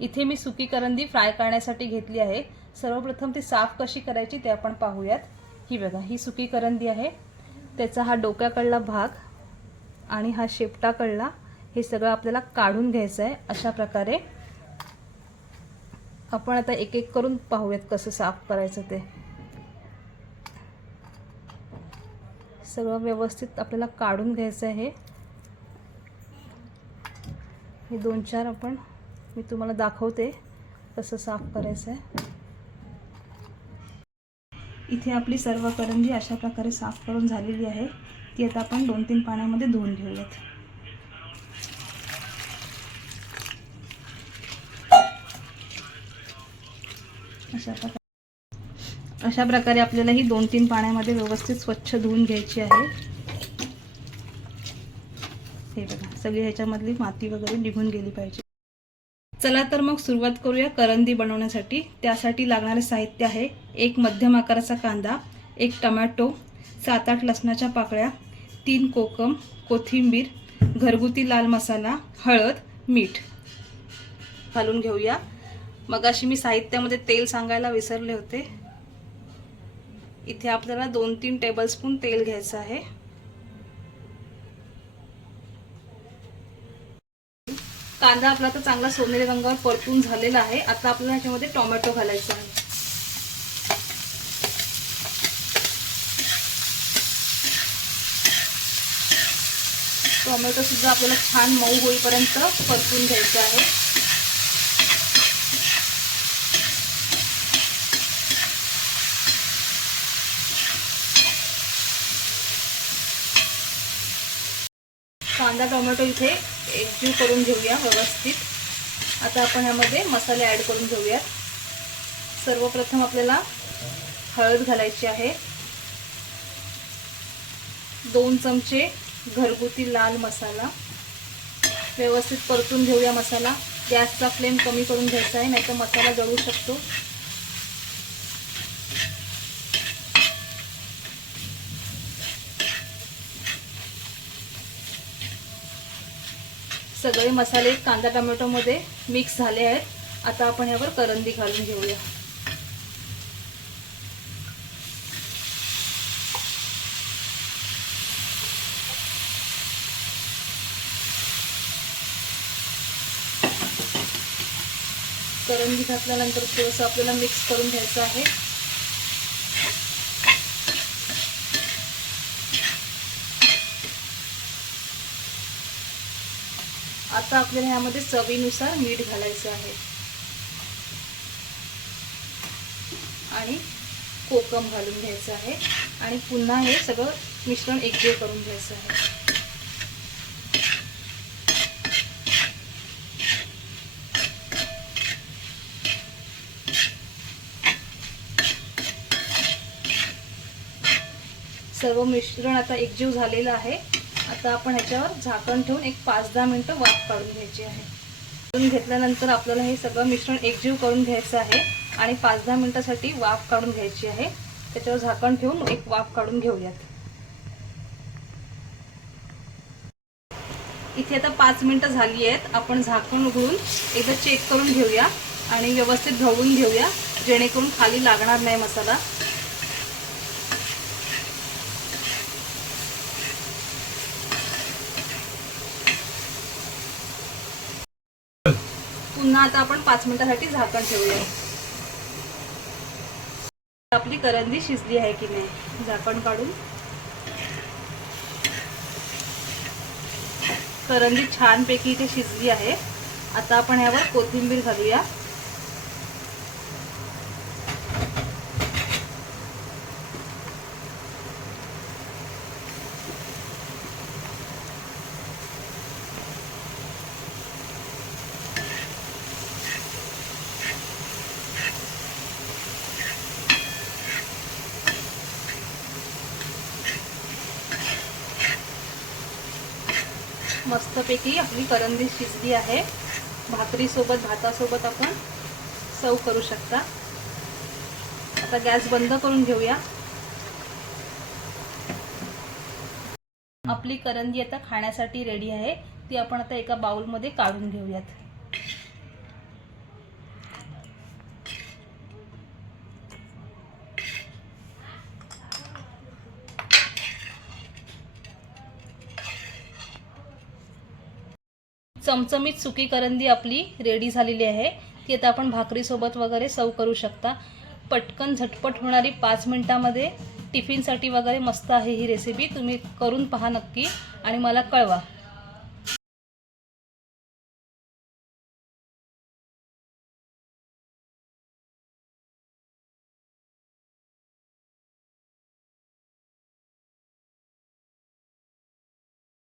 इथे मी सुकी करंदी फ्राय करण्यासाठी घेतली आहे. सर्वप्रथम ती साफ कशी करायची ते आपण पाहूयात. ही बघा ही सुकी करंदी आहे. त्याचा हा डोक्याकडला भाग आणि हा शेपटाकडला हे सगळं आपल्याला काढून घ्यायचं आहे अशा प्रकारे. आपण आता एक एक करून पाहूयात कसं साफ करायचं ते. सगळं व्यवस्थित आपल्याला काढून घ्यायचं आहे. हे दोन चार आपण मी तुम्हाला दाखवते कसं साफ करायचं आहे इथे आपली सर्व करंजी अशा प्रकारे साफ करून झालेली आहे ती आता आपण दोन तीन पाण्यामध्ये धुवून घेऊयात. अशा प्रकारे. अशा प्रकारे आपल्याला ही दोन तीन पाण्यामध्ये व्यवस्थित स्वच्छ धुवून घ्यायची आहे. हे बघा सगळी ह्याच्यामधली माती वगैरे निघून गेली पाहिजे. चला तर मग सुरुवात करूया करंदी बनवण्यासाठी. त्यासाठी लागणारे साहित्य आहे एक मध्यम आकाराचा कांदा एक टमॅटो सात आठ लसणाच्या पाकळ्या तीन कोकम कोथिंबीर घरगुती लाल मसाला हळद मीठ. घालून घेऊया. मगाशी मी साहित्यामध्ये तेल सांगायला विसरले होते. इथे आपल्याला दोन तीन टेबलस्पून तेल घ्यायचं आहे. कांदा आपला तर चांगला सोनेरी रंगावर परतून झालेला आहे. आता आपल्याला ह्याच्यामध्ये टोमॅटो घालायचा आहे. टोमॅटो सुद्धा आपल्याला छान मऊ होईपर्यंत परतून घ्यायचं आहे. कांदा टोमॅटो इथे एकजीव करून घेऊया व्यवस्थित. आता आपण यामध्ये मसाले ॲड करून घेऊयात. सर्वप्रथम आपल्याला हळद घालायची आहे. दोन चमचे घरगुती लाल मसाला. व्यवस्थित परतून घेऊया मसाला. गॅसचा फ्लेम कमी करून घ्यायचा आहे नाहीतर मसाला जळू शकतो. सगळे मसाले कांदा टोमॅटोमध्ये मिक्स झाले आहेत. आता आपण यावर करंदी घालून घेऊया. करंदी घातल्यानंतर थोडंसं आपल्याला मिक्स करून घ्यायचं आहे. आता आपल्याला ह्यामध्ये चवीनुसार मीठ घालायचं आहे. आणि कोकम घालून घ्यायचं आहे. आणि पुन्हा हे सगळं मिश्रण एकजीव करून घ्यायचं आहे. सर्व मिश्रण आता एकजीव झालेलं आहे. आता आपण ह्याच्यावर झाकण ठेवून एक पाच दहा मिनटं वाफ काढून घ्यायची आहे. काढून घेतल्यानंतर आपल्याला हे सगळं मिश्रण एकजीव करून घ्यायचं आहे आणि पाच दहा मिनटासाठी वाफ काढून घ्यायची आहे. त्याच्यावर झाकण ठेवून एक वाफ काढून घेऊयात. इथे आता पाच मिनटं झाली आहेत. आपण झाकण उघडून एकदा चेक करून घेऊया आणि व्यवस्थित ढवळून घेऊया जेणेकरून खाली लागणार नाही मसाला. पुन्हा आता आपण पाच मिनिटासाठी झाकण ठेवूया. आपली करंदी शिजली आहे की नाही? झाकण काढून. करंदी छानपैकी इथे शिजली आहे. आता आपण यावर कोथिंबीर घालूया. मस्तपैकी आपली करंदी शिजली आहे. भाकरीसोबत भातासोबत आपण सर्व करू शकता. आता गॅस बंद करून घेऊया. आपली करंदी आता खाण्यासाठी रेडी आहे. ती आपण आता एका बाउलमध्ये काढून घेऊयात. चमचमीत सुकी करंदी आपली रेडी झालेली आहे. ती आता आपण भाकरीसोबत वगैरे सर्व करू शकता. पटकन झटपट होणारी पाच मिनटामध्ये टिफिनसाठी वगैरे मस्त आहे ही रेसिपी तुम्ही करून पहा नक्की आणि मला कळवा.